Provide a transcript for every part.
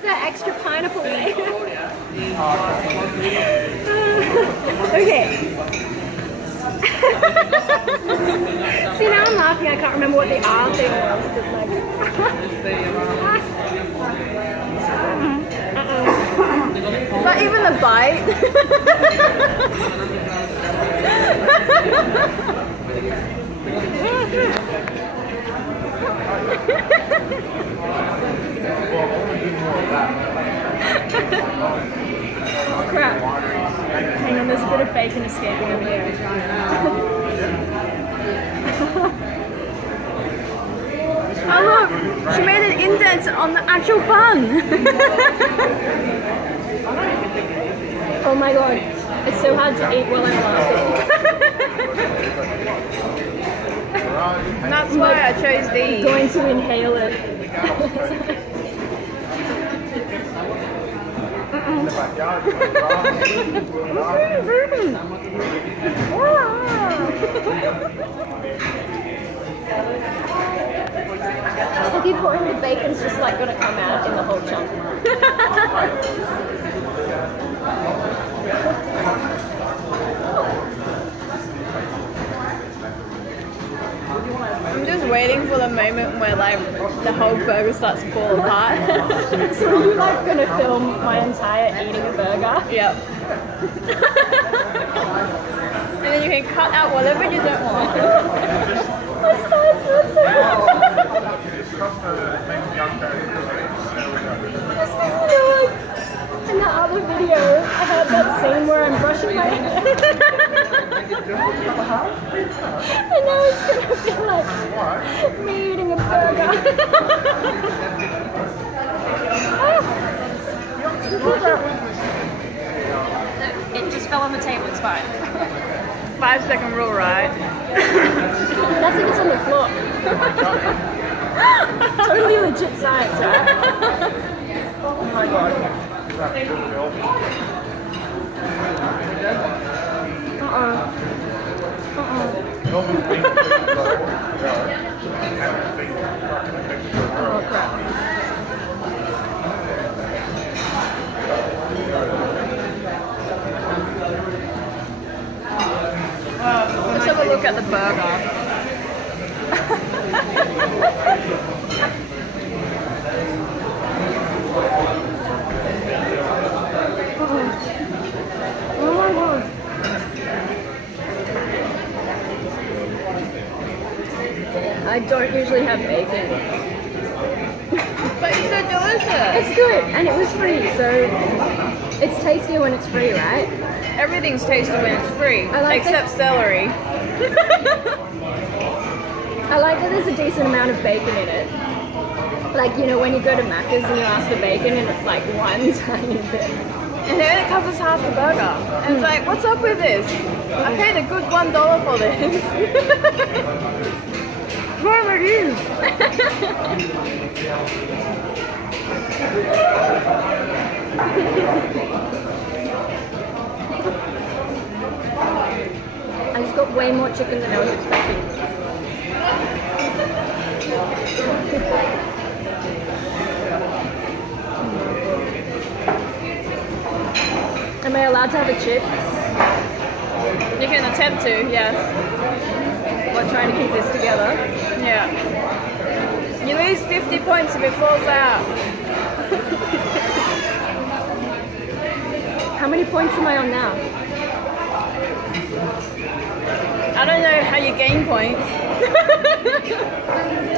Where's that extra pineapple there? Okay. See, now I'm laughing, I can't remember what the R thing was, but like... Is that even a bite? Oh crap. Hang on, there's a bit of bacon escaping over here. Oh look! She made an indent on the actual bun! Oh my god, it's so hard to eat while I'm laughing. And that's why I chose these. I'm going to inhale it. If you put in the bacon's just like gonna come out in the whole chunk. I'm just waiting for the moment where like the whole burger starts to fall apart. So are you like gonna film my entire eating a burger? Yep. And then you can cut out whatever you don't want. My sides hurt so much. In that other video, I had that scene where I'm brushing my hair. And now it's gonna be like me eating a burger. It just fell on the table, it's fine. 5-second rule, right? That's if it's on the floor. Totally legit science, right? Oh my god. Oh crap. Let's have a look at the burger. Oh my god. I don't usually have bacon. But it's so delicious. It's good, and it was free, so it's tastier when it's free, right? Everything's tasty when it's free, I like except celery. I like that there's a decent amount of bacon in it. Like, you know, when you go to Macca's and you ask for bacon and it's like one tiny bit. And then it covers half the burger. And it's like, what's up with this? I paid a good $1 for this. What are you? I just got way more chicken than I was expecting. Am I allowed to have a chip? You can attempt to, yes. What, trying to keep this together? Yeah. You lose 50 points if it falls out. How many points am I on now? I don't know how you gain points.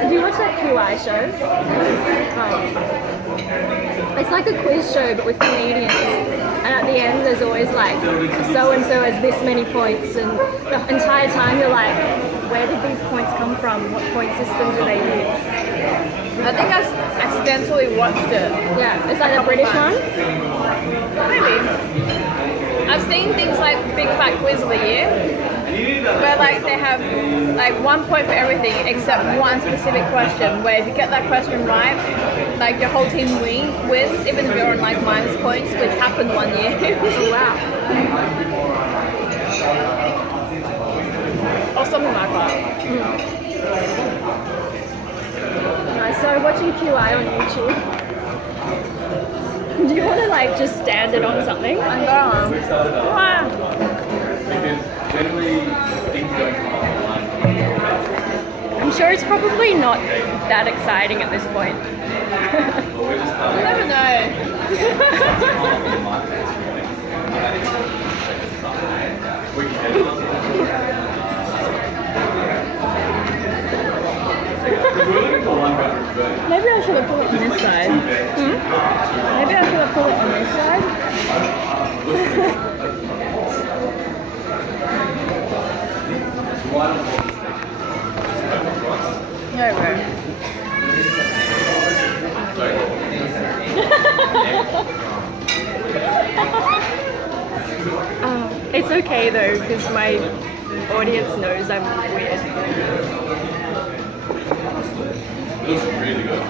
Do you watch that QI show? Oh. It's like a quiz show but with comedians. And at the end there's always like, so-and-so has this many points, and the entire time you're like, where did these points come from? What point system do they use? I think I accidentally watched it. Yeah, it's like a British one? Maybe. I've seen things like Big Fat Quiz of the Year, where like they have like 1 point for everything except one specific question, where if you get that question right, like your whole team wins, even if you're on like minus points, which happened one year. Oh, wow. Or something like that. I started watching QI on YouTube. like just stand it on something? I'm going. Wow. I'm sure it's probably not that exciting at this point. You never Maybe I should have put it on this side. Maybe I should have put it on this side. No, bro. It's okay though, because my audience knows I'm weird. It's really good.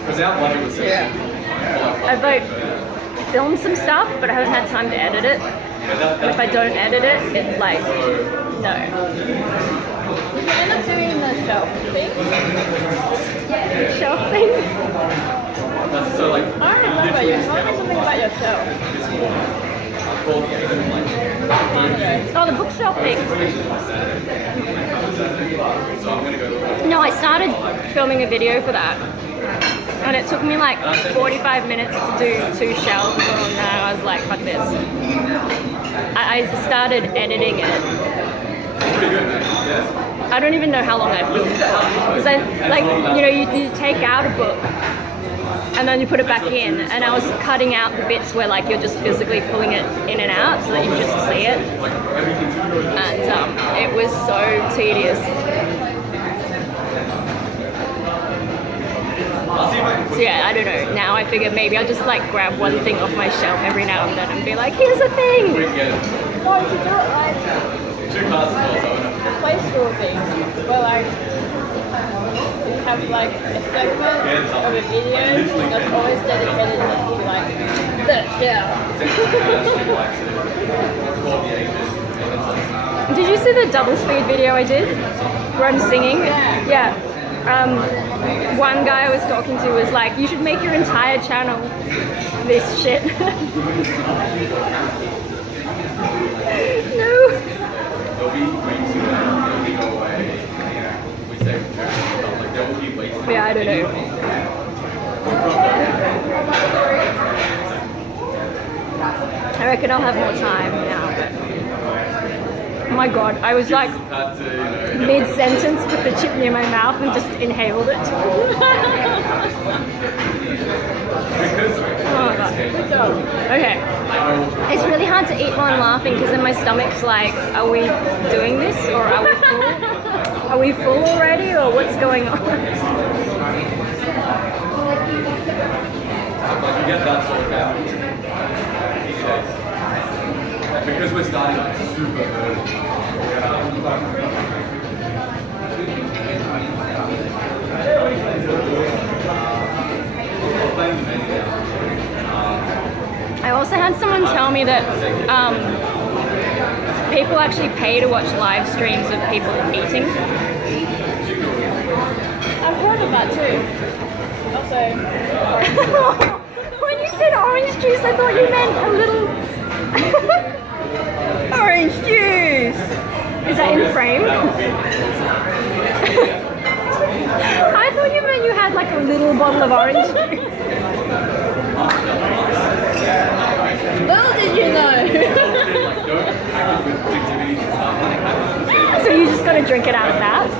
Because our budget was I've like filmed some stuff, but I haven't had time to edit it. And if I don't edit it, it's like, no. You can end up doing the shelf thing. Shelf thing? So like, I don't remember, you told me something about your shelf. Oh, the bookshelf thing. No, I started filming a video for that. And it took me like 45 minutes to do 2 shelves, and now I was like, fuck this. I started editing it. I don't even know how long I filmed for. Because like, you know, you take out a book and then you put it back in, and I was cutting out the bits where like you're just physically pulling it in and out so that you just see it. And it was so tedious. So yeah, I don't know. Now I figure maybe I'll just like grab one thing off my shelf every now and then and be like, here's a thing! Why would you do it like a play school thing? Where like you have like a segment of a video that's always dedicated to like the shelf. Did you see the double speed video I did? Where I'm singing? Yeah. One guy I was talking to was like, you should make your entire channel this shit. No. Yeah, I don't know. I reckon I'll have more time now, but oh my god, I was like mid-sentence with the chip near my mouth and just inhaled it. Oh god. Okay. It's really hard to eat while I'm laughing because then my stomach's like, are we doing this or are we full? Are we full already or what's going on? Get that sorted out. Because we're starting like super early. I also had someone tell me that people actually pay to watch live streams of people eating. I've heard of that too. Also, when you said orange juice, I thought you meant a little orange juice. Is that in frame? I thought you meant you had like a little bottle of orange juice. little did you know. So you just got to drink it out of that?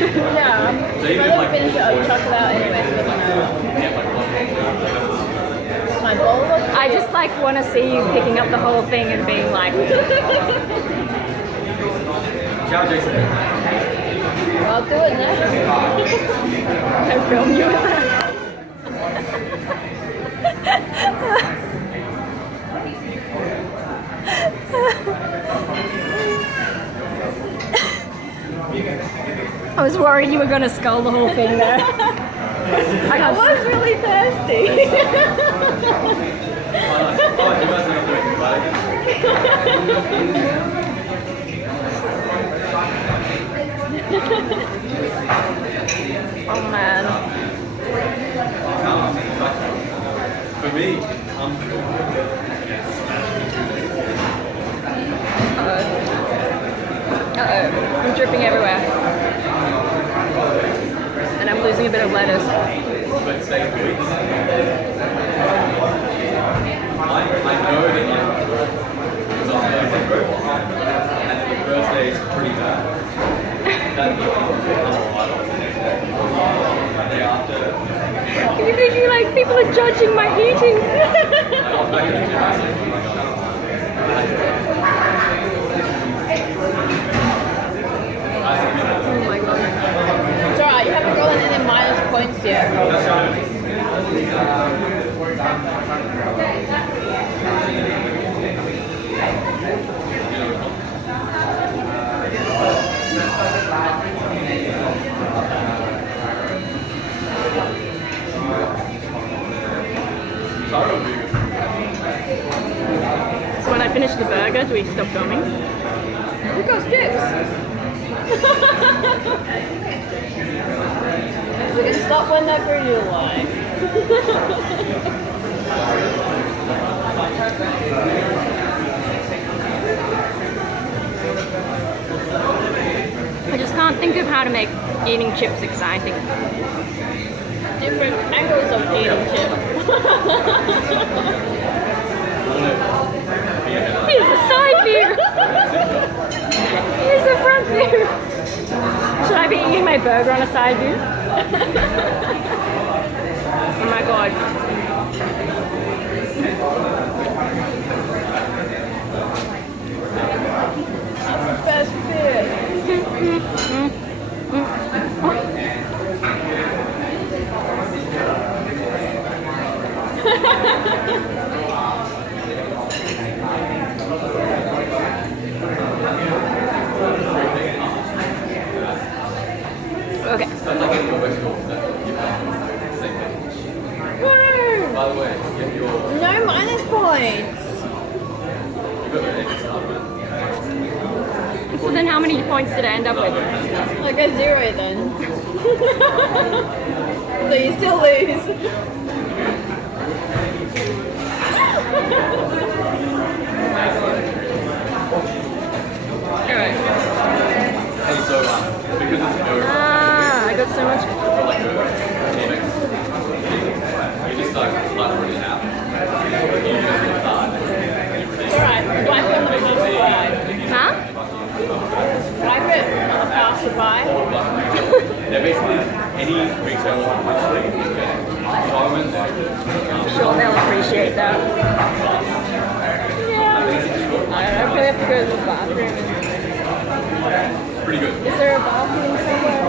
Yeah. If I don't finish it, I'll chuck it out anyway. My bowl looks I just like want to see you picking up the whole thing and being like, Ciao, Jason. I'll do it next. I film you with that. I was worried you were going to scull the whole thing there. I was really thirsty. Oh man. using a bit of lettuce. But say weeks. I know that you because I'm going to go and the first day is pretty bad. That evening, I'm alright. The day after, You're thinking like people are judging my eating. I'm back in the gym. I said, Oh my god. It's alright, you haven't gotten any minus points yet. So when I finish the burger, do we stop filming? We've got strips. We can stop whenever you like. I just can't think of how to make eating chips exciting. Different angles of eating chips. Here's a side view! Here's a front view! Should I be eating my burger on a side view? Oh my god. That's the best bit. Okay. Woo! by the way, get your. No minus points. So then how many points did I end up with? I got 0 then. So you still lose. Alright. Hey, so because it's over, Ah, I got so much. like you just like putting it out. You just start. Alright, wipe on the passerby. Huh? Wipe it on the passerby. They're basically any retailer on the street. So I went there. I'm sure they'll appreciate that. Yeah. I probably have to go to the bathroom. Pretty good. Is there a bathroom somewhere?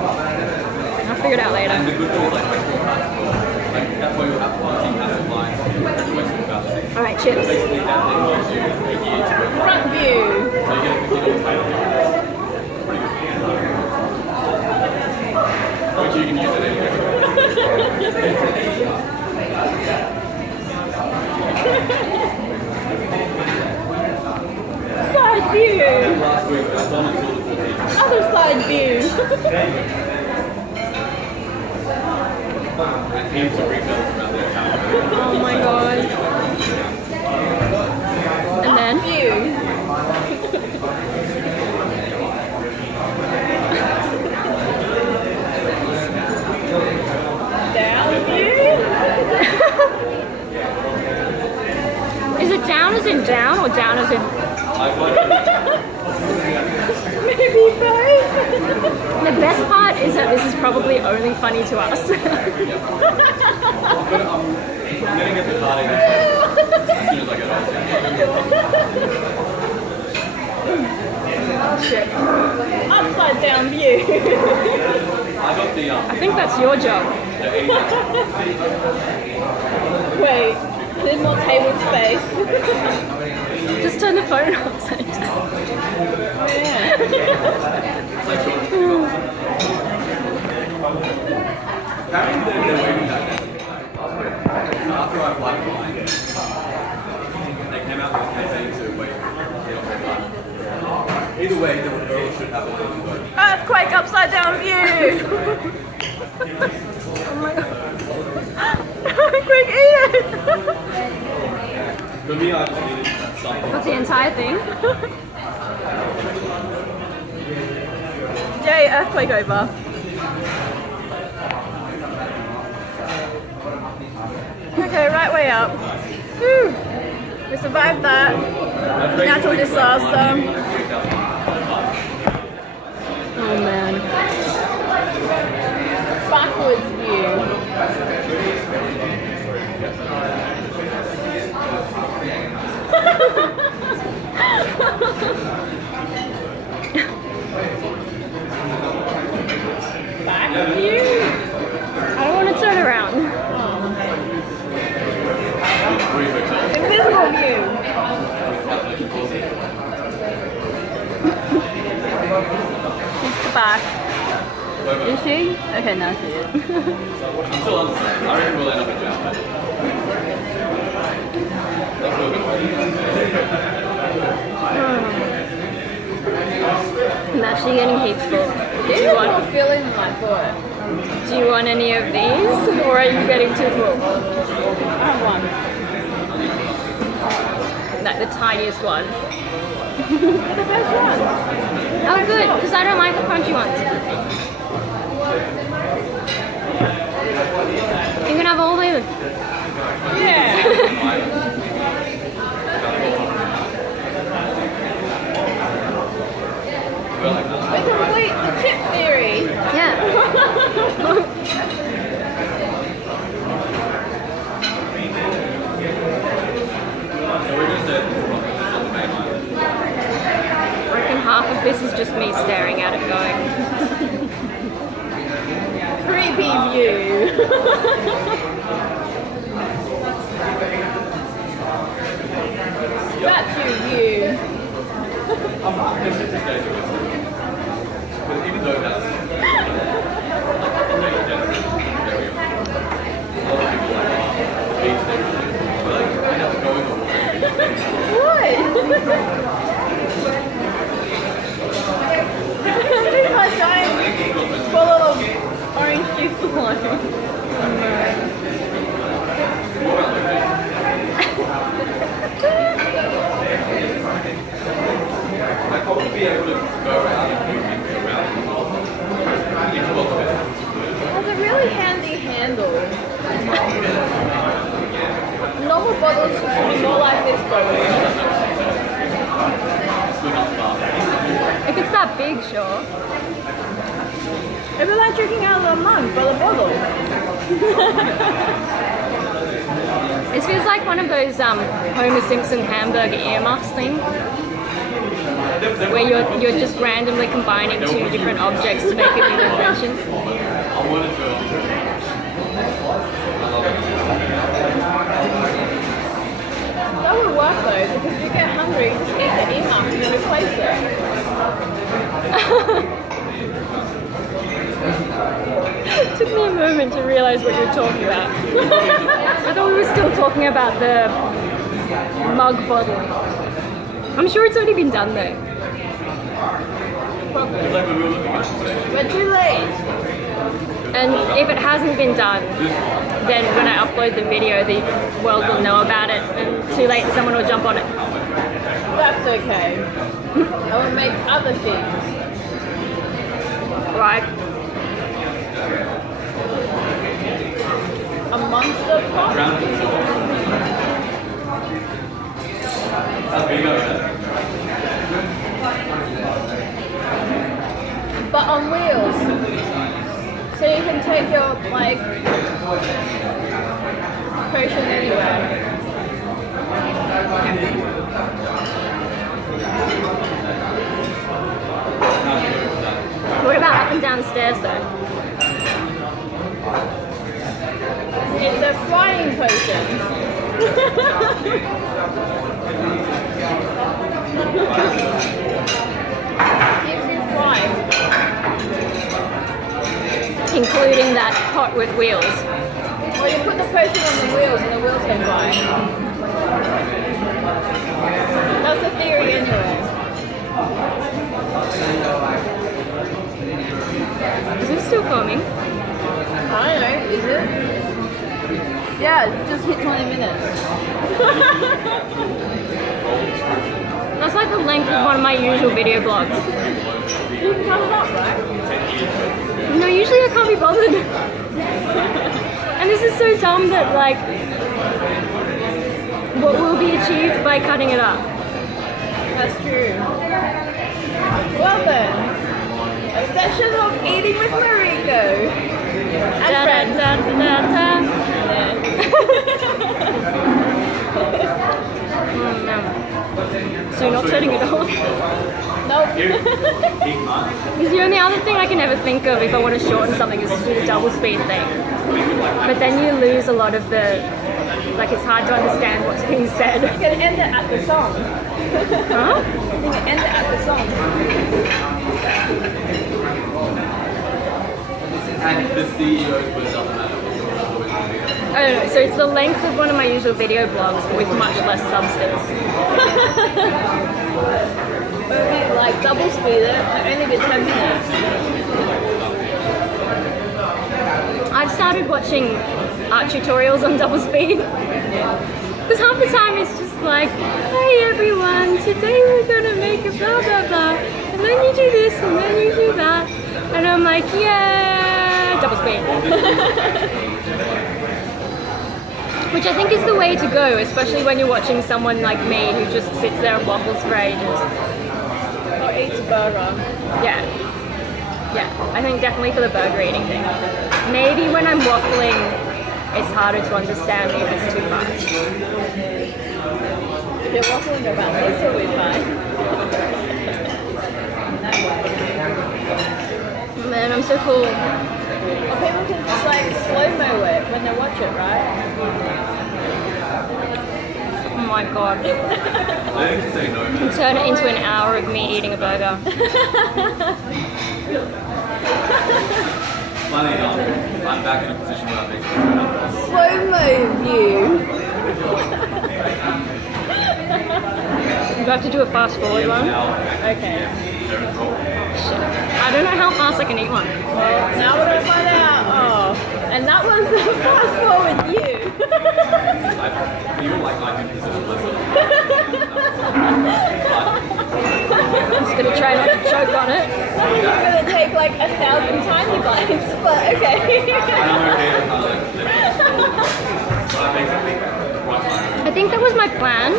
I'll figure it out later. And the good thing is like that's why you have to keep that in mind. Alright, chips. Basically that then gives you a year to go. Front view. So you get a $50 title. Pretty good. Which you can use it anyway. Side view. Last week, I've done it until the 14th. Other side view. And heaps of refills around their town. Oh my god. And then? View. Down view. Is it down as in down or down as in... Maybe both. The best part is that this is probably only funny to us. I'm getting at the party as soon as I get off. Shit. Upside down view. I got the I think that's your job. Wait, there's more table space. Just turn the phone upside down. Yeah. Apparently they're waiting that day. After I applied for mine, they came out with a campaign to wait. Either way, the girl should have a little vote. Earthquake upside down view. Oh my god. Quick, eat it. For me, I just needed something. What's the entire thing? Yay, earthquake over. way up. Whew. We survived that natural disaster. Oh man. Backwards view. Back view? I don't want to turn around. Invisible view. She's the back. Is she? Okay, now she is. I'm still undecided. I reckon we'll end up in jail. That's still good. I'm actually getting heaps full. These are more filling than I thought. Do you want any of these, or are you getting too full? I have one. Like the tiniest one. The best one. Oh good, because I don't like the crunchy ones. You can have all these. Yeah. We complete the chip theory. Yeah. I reckon half of this is just me staring at it going. Creepy view. Statue view. Even though that's What? Look at my giant bottle of orange juice wine. I probably be able to go around and move people around. Has a really handy handle. Normal bottles should be more like this bottle. If it's that big, sure. It'd be like drinking out of a mug, but a bottle. It feels like one of those Homer Simpson hamburger earmuffs thing, where you're just randomly combining two different objects to make a new invention. That would work though, because if you get hungry, you just eat the earmuff and then replace it. It took me a moment to realize what you were talking about. I thought we were still talking about the mug bottle. I'm sure it's already been done though. We're too late. And if it hasn't been done, then when I upload the video, the world will know about it, and too late, someone will jump on it. That's okay. I will make other things. Right? A monster pot? But on wheels. So you can take your, like, potion anywhere. What about up and down the stairs though? It's a flying potion. Gives you flight. Including that pot with wheels. Well, you put the potion on the wheels and the wheels can fly. That's the theory anyway. Is it still filming? I don't know, is it? Yeah, just hit 20 minutes. That's like the length of one of my usual video blogs. You can cut it up, right? No, usually I can't be bothered. And this is so dumb that like what will be achieved by cutting it up. That's true. Well then, a session of eating with Mariko and friends. So you're not turning it off? Nope. Because the only other thing I can ever think of if I want to shorten something is to do the double speed thing. But then you lose a lot of the, like it's hard to understand what's being said. You can end it at the song. Huh? You can end it at the song. And the CEO's word doesn't matter. I don't know, so it's the length of one of my usual video blogs with much less substance. Maybe like double speed it, only be 10 minutes. I've started watching art tutorials on double speed. Because half the time it's just like, hey everyone, today we're gonna make a blah blah blah. And then you do this and then you do that. And I'm like, yeah, double speed. Which I think is the way to go, especially when you're watching someone like me who just sits there and waffles for ages. Or eats a burger. Yeah. Yeah, I think definitely for the burger eating thing. Maybe when I'm waffling, it's harder to understand me if it's too fast. If you're waffling about this, it'll be fine. Man, I'm so cool. Or people can just like slow-mo it when they watch it, right? Oh my god. I didn't say no. Turn it into an hour of me eating a burger. Funny enough, I'm back in a position where I think Slow-mo view. You have to do a fast forward one. Okay. I don't know how fast I can eat one. Well, now we're gonna find out. Oh, and that was the fast forward you. I feel like I'm in position myself. Just gonna try not to choke on it. You're gonna take like 1,000 tiny bites, but okay. I think that was my plan,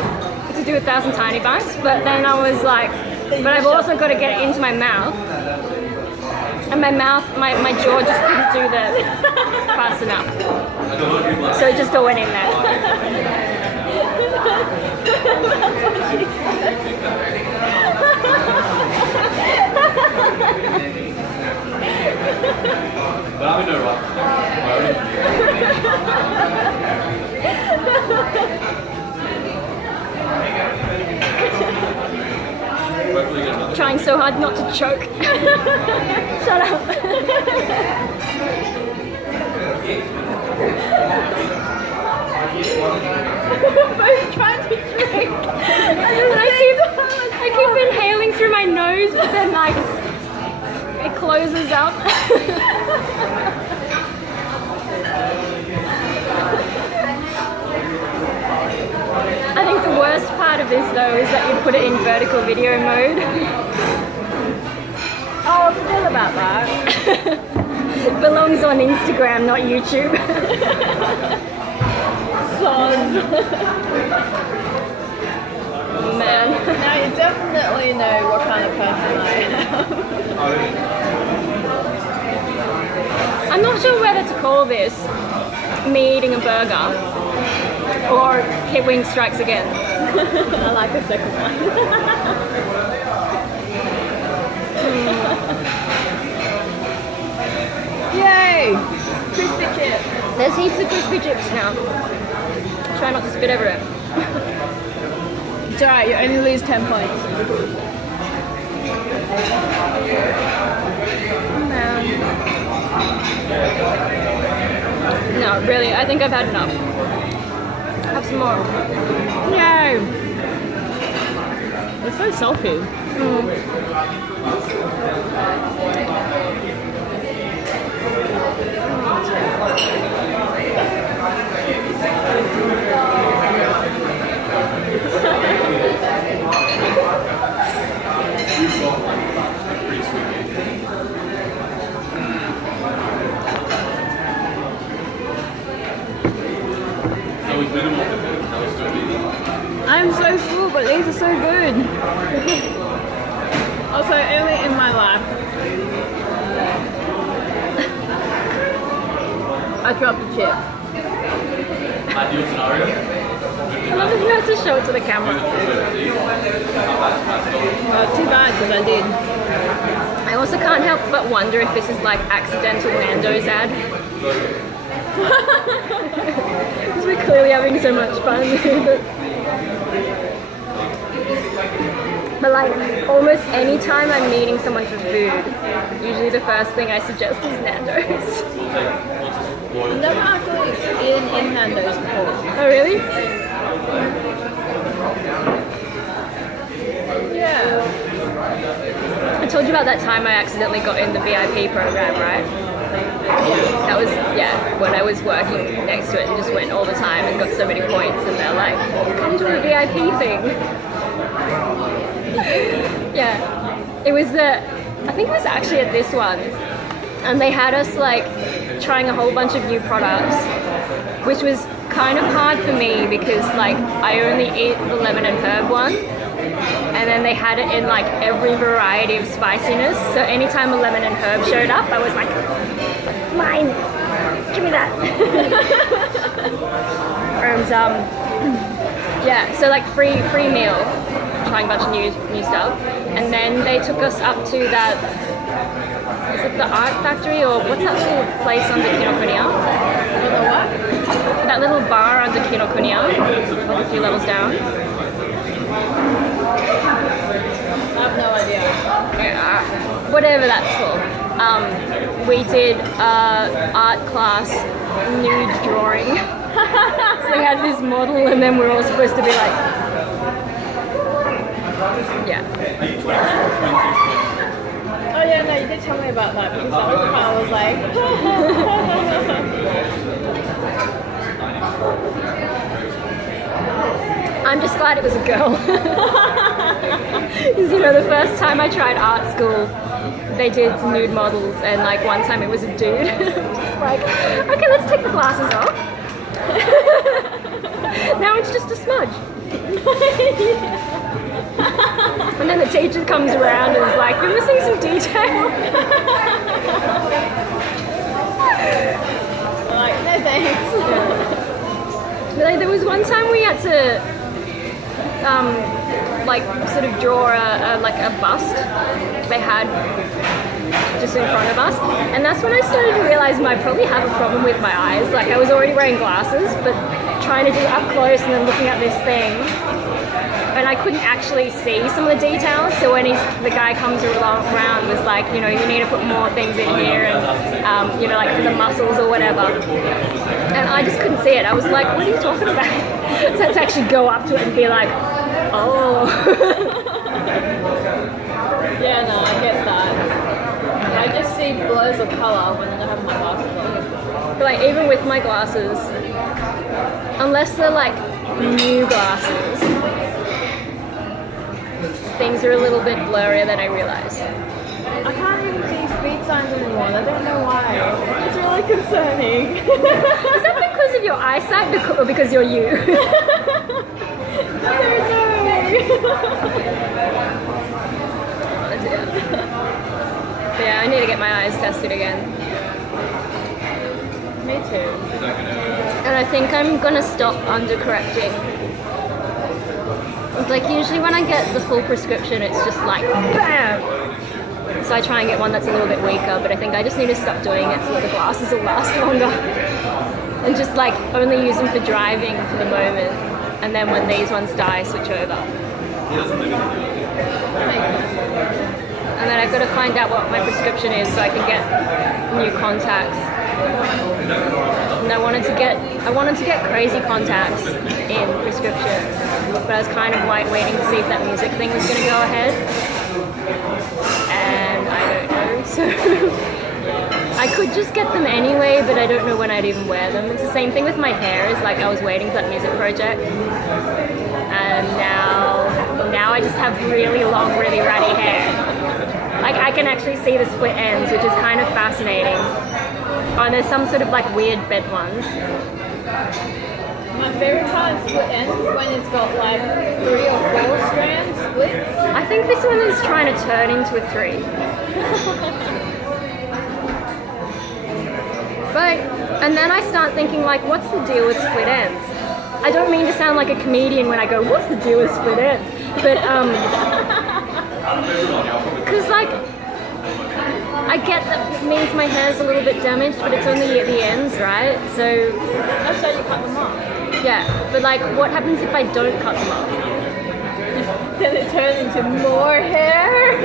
to do 1,000 tiny bites, but then I was like, but I've also got to get it into my mouth. And my mouth, my jaw just couldn't do that fast enough. So it just all went in there. But I'm in no rush. Trying so hard not to choke. Shut up. Both trying to drink. I keep inhaling through my nose, but then like it closes up. I think the worst part of this though is that you put it in vertical video mode. Oh, I forgot about that. It belongs on Instagram, not YouTube. Soz. Man. Now you definitely know what kind of person I am. I'm not sure whether to call this me eating a burger or Hit Wing Strikes Again. I like the second one. Yay! Crispy chip. There's heaps of crispy chips now. Try not to spit over it. It's alright, you only lose 10 points. No, really, I think I've had enough. Have some more. Yay! It's so salty. That was minimal. That was still easy. I'm so full, but these are so good. Also, only in my life. I dropped a chip. Ideal scenario. I love that you have to show it to the camera. Too bad, because I did. I also can't help but wonder if this is like accidental Nando's ad. Because we're clearly having so much fun. But like almost any time I'm meeting someone for food, usually the first thing I suggest is Nando's. I've never actually eaten in Nando's before. Oh really? Yeah. I told you about that time I accidentally got in the VIP program, right? That was, yeah, when I was working next to it and just went all the time and got so many points and they're like, come to the VIP thing. Yeah, it was I think it was actually at this one. And they had us like trying a whole bunch of new products, which was kind of hard for me because like I only eat the lemon and herb one. And then they had it in like every variety of spiciness. So anytime a lemon and herb showed up, I was like, mine, give me that. And yeah, so like free meal, trying a bunch of new stuff. And then they took us up to that, is it the Art Factory or what's that little place under Kinokuniya? What? That little bar under Kinokuniya, like a few levels down. I have no idea. Yeah, whatever that's called. We did art class nude drawing. So we had this model and then we were all supposed to be like, yeah. Oh yeah, no, you did tell me about that because that was the part I was like. I'm just glad it was a girl. Because you know, the first time I tried art school, they did nude models, and like one time it was a dude. Just like, okay, let's take the glasses off. Now it's just a smudge. And then the teacher comes around and is like, you're missing some detail. I'm like, no thanks. But like, there was one time we had to like sort of draw like a bust they had just in front of us, and that's when I started to realize I probably have a problem with my eyes. Like I was already wearing glasses, but trying to do it up close and then looking at this thing, and I couldn't actually see some of the details. So when the guy comes around was like, you know, you need to put more things in here, and you know, like for the muscles or whatever. And I just couldn't see it. I was like, what are you talking about? So I had to actually go up to it and be like, oh. Yeah, no, I get that. I just see blurs of colour when I have my glasses on. But like even with my glasses, unless they're like new glasses, things are a little bit blurrier than I realize. I can't even see speed signs anymore. I don't know why. It's really concerning. Is that because of your eyesight or because you're you? I don't know. Yeah, I need to get my eyes tested again. Me too. And I think I'm gonna stop undercorrecting. Like usually when I get the full prescription, it's just like BAM! So I try and get one that's a little bit weaker, but I think I just need to stop doing it so the glasses will last longer. And just like only use them for driving for the moment. And then when these ones die, switch over. And then I've got to find out what my prescription is so I can get new contacts. And I wanted to get crazy contacts in prescription, but I was kind of waiting to see if that music thing was going to go ahead, and I don't know. So I could just get them anyway, but I don't know when I'd even wear them. It's the same thing with my hair. Is like I was waiting for that music project, and now I just have really long, really ratty hair. Like I can actually see the split ends, which is kind of fascinating. Oh, and there's some sort of like weird bed ones. My favorite part of split ends is when it's got like 3 or 4 strands splits. I think this one is trying to turn into a 3. But, and then I start thinking like, what's the deal with split ends? I don't mean to sound like a comedian when I go, what's the deal with split ends? But, because like, I get that it means my hair's a little bit damaged, but it's only at the ends, right? So, That's why you cut them off. yeah, but like, what happens if I don't cut them off? Then it turns into more hair.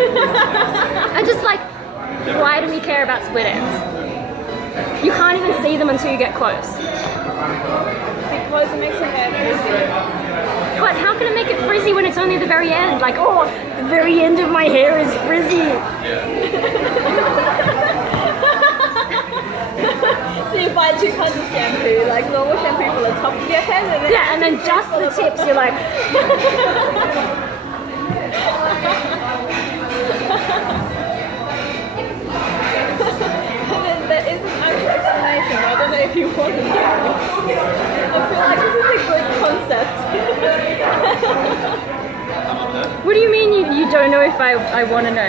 I just like, why do we care about split ends? You can't even see them until you get close. Because it makes your hair frizzy. But how can it make it frizzy when it's only the very end? Like, oh, the very end of my hair is frizzy. So you buy 2 kinds of shampoo, like normal shampoo for the top of your head, and then Yeah, and then just the tips, you're like, And then there is an actual explanation. I don't know if you want to know. I feel like this is a good concept. what do you mean you don't know if I want to know? I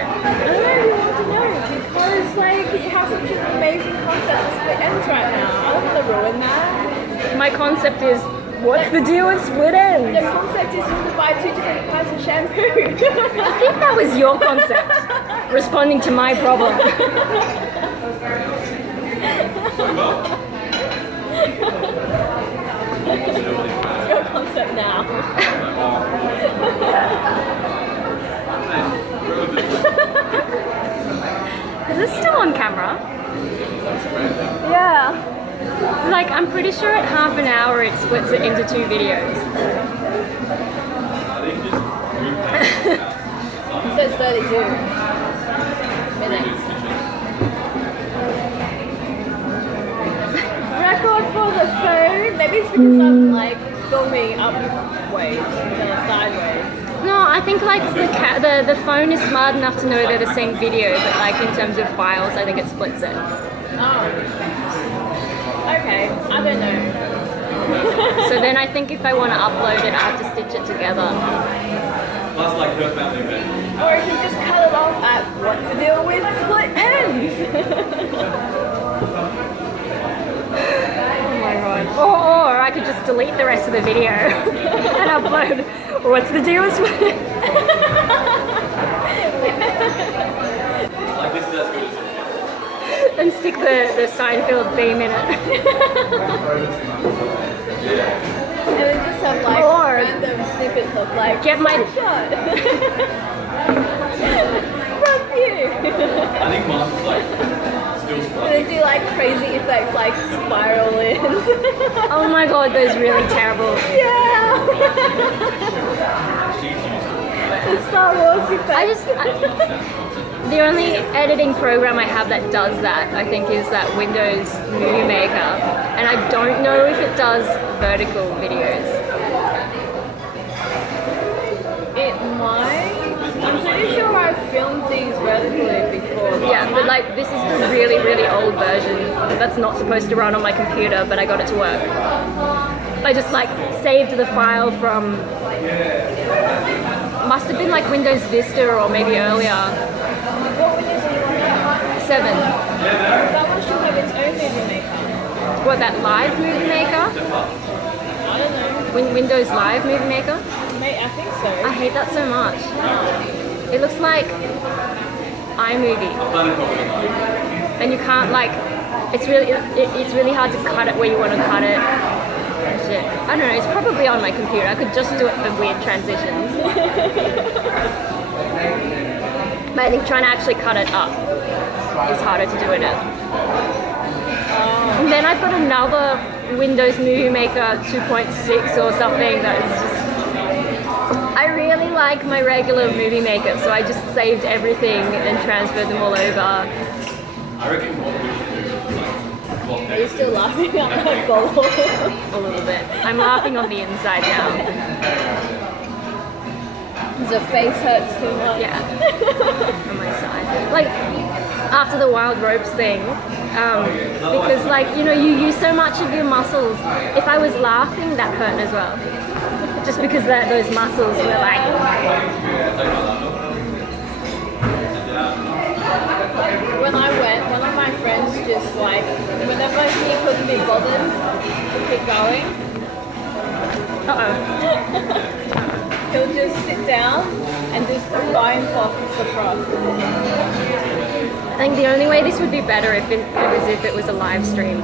don't know if you want to know because like you have such an amazing concept of split ends right now. I don't want to ruin that. My concept is, what's the deal with split ends? The concept is you to buy 2 different kinds of shampoo. I think that was your concept, responding to my problem. It's your concept now. Is this still on camera? Yeah. Like, I'm pretty sure at half an hour it splits it into 2 videos. It says 32 minutes. Record for the phone. Maybe it's because I'm like filming upways instead of sideways. No, I think like the phone is smart enough to know they're the same video, but like in terms of files, I think it splits it. Oh. Okay. I don't know. So then I think if I want to upload it, I have to stitch it together. Plus, like her family event. Or you can just cut it off at what's the deal with split ends. Oh my god. Or I could just delete the rest of the video and upload. What's the deal with split ends? Like, this is as good as it And stick the Seinfeld theme in it. And then just have like Or- random snippets of like Get my- shot. From you. I think mine's like still And split. then do like crazy effects like spiral ins. Oh my god, those really terrible. Yeah. She's used to The Star Wars effects. The only editing program I have that does that, I think, is that Windows Movie Maker. And I don't know if it does vertical videos. It might. I'm pretty sure I've filmed these vertically before. Yeah, but like this is the really, really old version that's not supposed to run on my computer, but I got it to work. I just like saved the file from, must have been like Windows Vista or maybe earlier. What Windows are you on now? 7. That one should have its own movie maker. What, that Live Movie Maker? I don't know. Windows Live Movie Maker? Mate, I think so. I hate that so much. It looks like iMovie, and you can't like. It's really hard to cut it where you want to cut it. Shit. I don't know. It's probably on my computer. I could just do it for weird transitions. But I think trying to actually cut it up is harder to do in it. And then I've got another Windows Movie Maker 2.6 or something that is just. I really like my regular Movie Maker, so I just saved everything and transferred them all over. I reckon what we should do is like block Are you still laughing at my goal? A little bit. I'm laughing on the inside now. The face hurts too much. Yeah. On my side. Like, after the wild ropes thing, because like, you know, you use so much of your muscles. If I was laughing, that hurt as well. Just because those muscles were like... When I went, one of my friends just like, whenever he couldn't be bothered to keep going, he'll just sit down and just line focus across. I think the only way this would be better if it was if it was a live stream.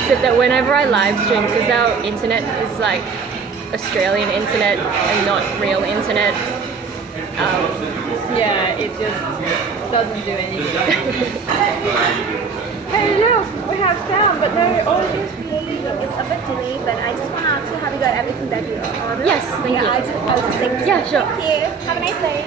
Except that whenever I live stream, because our internet is like Australian internet and not real internet, yeah, it just doesn't do anything. Hey, look, we have sound, but no audience really. It's a bit delayed, but I just want to ask you, have you got everything that you ordered? Yes, thank you. I was just thinking. Yeah, sure. Thank you. Have a nice day.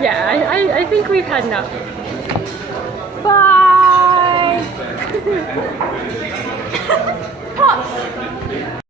Yeah, I think we've had enough. Bye! Pops!